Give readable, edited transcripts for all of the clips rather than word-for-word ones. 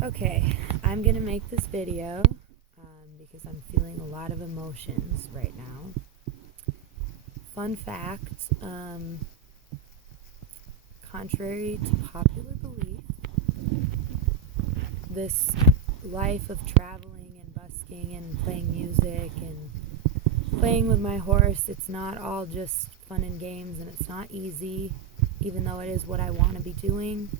Okay, I'm gonna make this video because I'm feeling a lot of emotions right now. Fun fact, contrary to popular belief, this life of traveling and busking and playing music and playing with my horse, it's not all just fun and games, and it's not easy, even though it is what I want to be doing.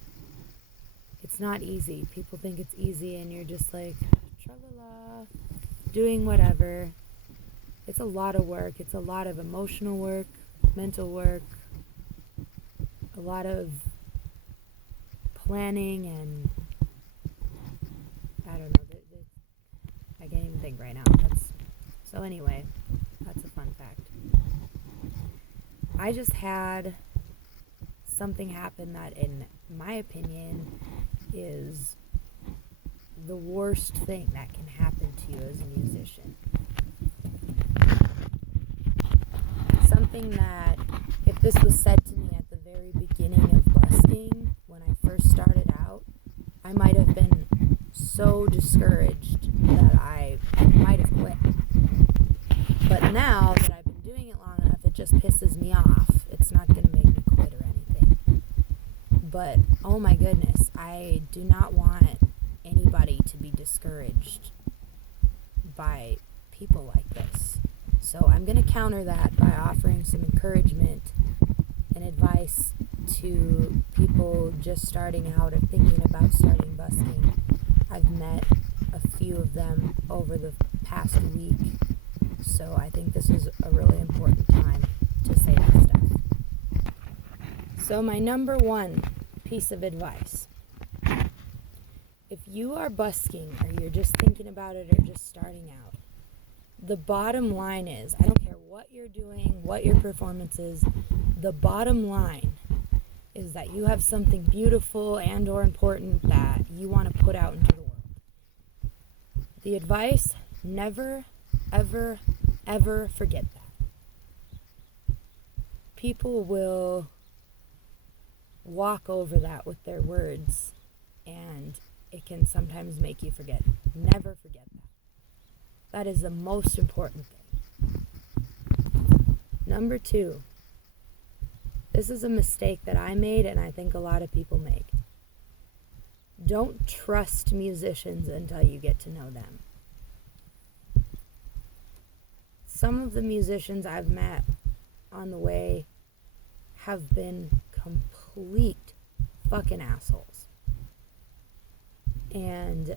It's not easy. People think it's easy and you're just like, tra-la-la, doing whatever. It's a lot of work. It's a lot of emotional work, mental work, a lot of planning, and I don't know. I can't even think right now. So anyway, that's a fun fact. I just had something happen that, in my opinion, is the worst thing that can happen to you as a musician. Something that, if this was said to me at the very beginning of busking, when I first started out, I might have been so discouraged that I might have quit. But now that I've been doing it long enough, it just pisses me off. It's not going to make me quit or anything. But, oh my goodness, I do not want anybody to be discouraged by people like this. So I'm going to counter that by offering some encouragement and advice to people just starting out or thinking about starting busking. I've met a few of them over the past week, so I think this is a really important time to say this stuff. So my number one piece of advice: if you are busking or you're just thinking about it or just starting out, the bottom line is, I don't care what you're doing, what your performance is, the bottom line is that you have something beautiful and or important that you want to put out into the world. The advice: never, ever, ever forget that. People will walk over that with their words, and it can sometimes make you forget. Never forget that. That is the most important thing. Number two, this is a mistake that I made and I think a lot of people make. Don't trust musicians until you get to know them. Some of the musicians I've met on the way have been complete fucking assholes. And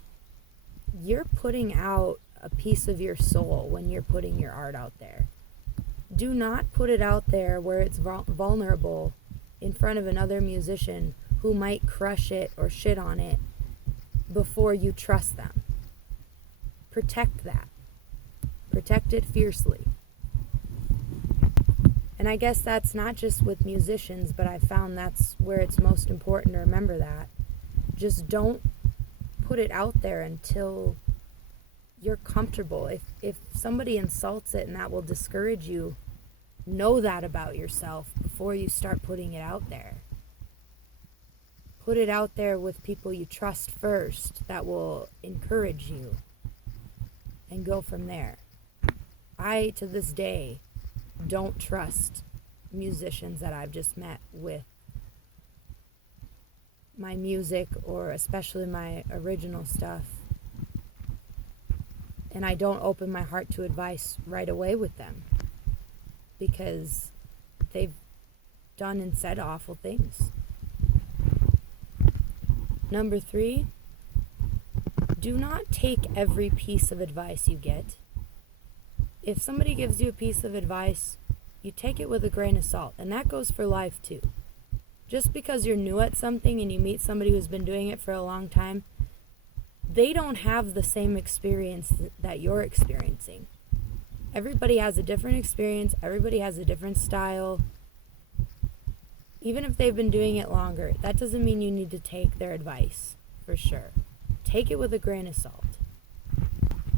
you're putting out a piece of your soul when you're putting your art out there. Do not put it out there where it's vulnerable in front of another musician who might crush it or shit on it before you trust them. Protect that. Protect it fiercely. And I guess that's not just with musicians, but I found that's where it's most important to remember that. Just don't put it out there until you're comfortable. If somebody insults it and that will discourage you, know that about yourself before you start putting it out there. Put it out there with people you trust first that will encourage you, and go from there. I, to this day, don't trust musicians that I've just met with my music, or especially my original stuff. And I don't open my heart to advice right away with them because they've done and said awful things. Number three, do not take every piece of advice you get. If somebody gives you a piece of advice, you take it with a grain of salt, and that goes for life too. Just because you're new at something and you meet somebody who's been doing it for a long time, they don't have the same experience that you're experiencing. Everybody has a different experience. Everybody has a different style. Even if they've been doing it longer, that doesn't mean you need to take their advice, for sure. Take it with a grain of salt.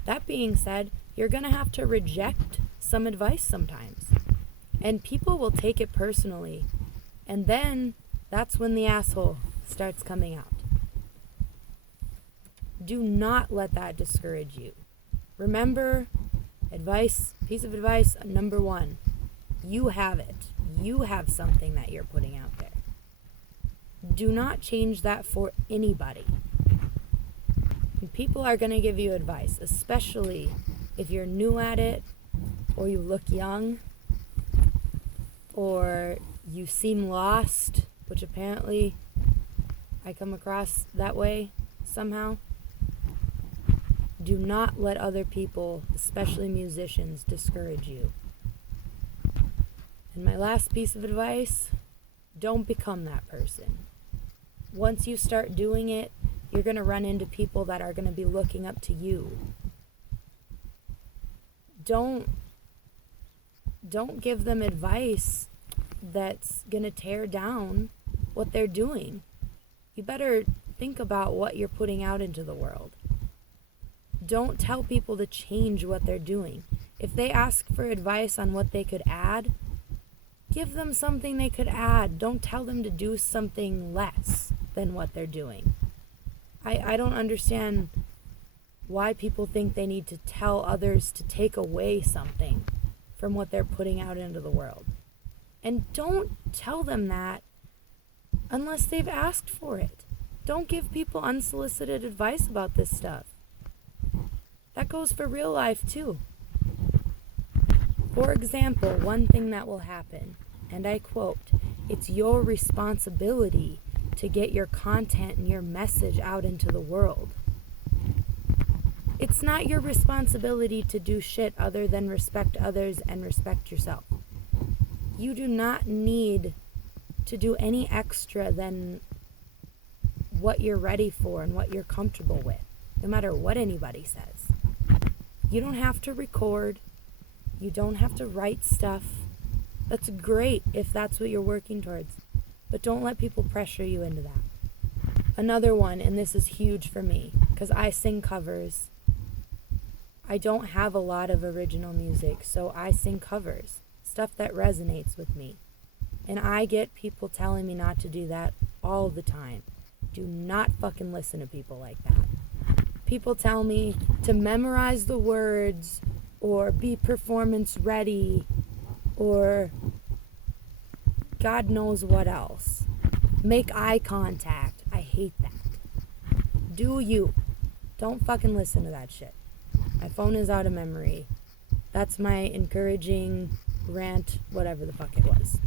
That being said, you're going to have to reject some advice sometimes. And people will take it personally. And then that's when the asshole starts coming out. Do not let that discourage you. Remember, piece of advice number 1. You have it. You have something that you're putting out there. Do not change that for anybody. And people are going to give you advice, especially if you're new at it, or you look young, or you seem lost, which apparently I come across that way somehow. Do not let other people, especially musicians, discourage you. And my last piece of advice, don't become that person. Once you start doing it, you're going to run into people that are going to be looking up to you. Don't give them advice that's going to tear down what they're doing. You better think about what you're putting out into the world. Don't tell people to change what they're doing. If they ask for advice on what they could add, give them something they could add. Don't tell them to do something less than what they're doing. I don't understand why people think they need to tell others to take away something from what they're putting out into the world. And don't tell them that unless they've asked for it. Don't give people unsolicited advice about this stuff. That goes for real life too. For example, one thing that will happen, and I quote, "It's your responsibility to get your content and your message out into the world." It's not your responsibility to do shit other than respect others and respect yourself. You do not need to do any extra than what you're ready for and what you're comfortable with, no matter what anybody says. You don't have to record. You don't have to write stuff. That's great if that's what you're working towards, but don't let people pressure you into that. Another one, and this is huge for me, because I sing covers. I don't have a lot of original music, so I sing covers, stuff that resonates with me. And I get people telling me not to do that all the time. Do not fucking listen to people like that. People tell me to memorize the words or be performance ready or God knows what else. Make eye contact. I hate that. Do you. Don't fucking listen to that shit. My phone is out of memory. That's my encouraging rant, whatever the fuck it was.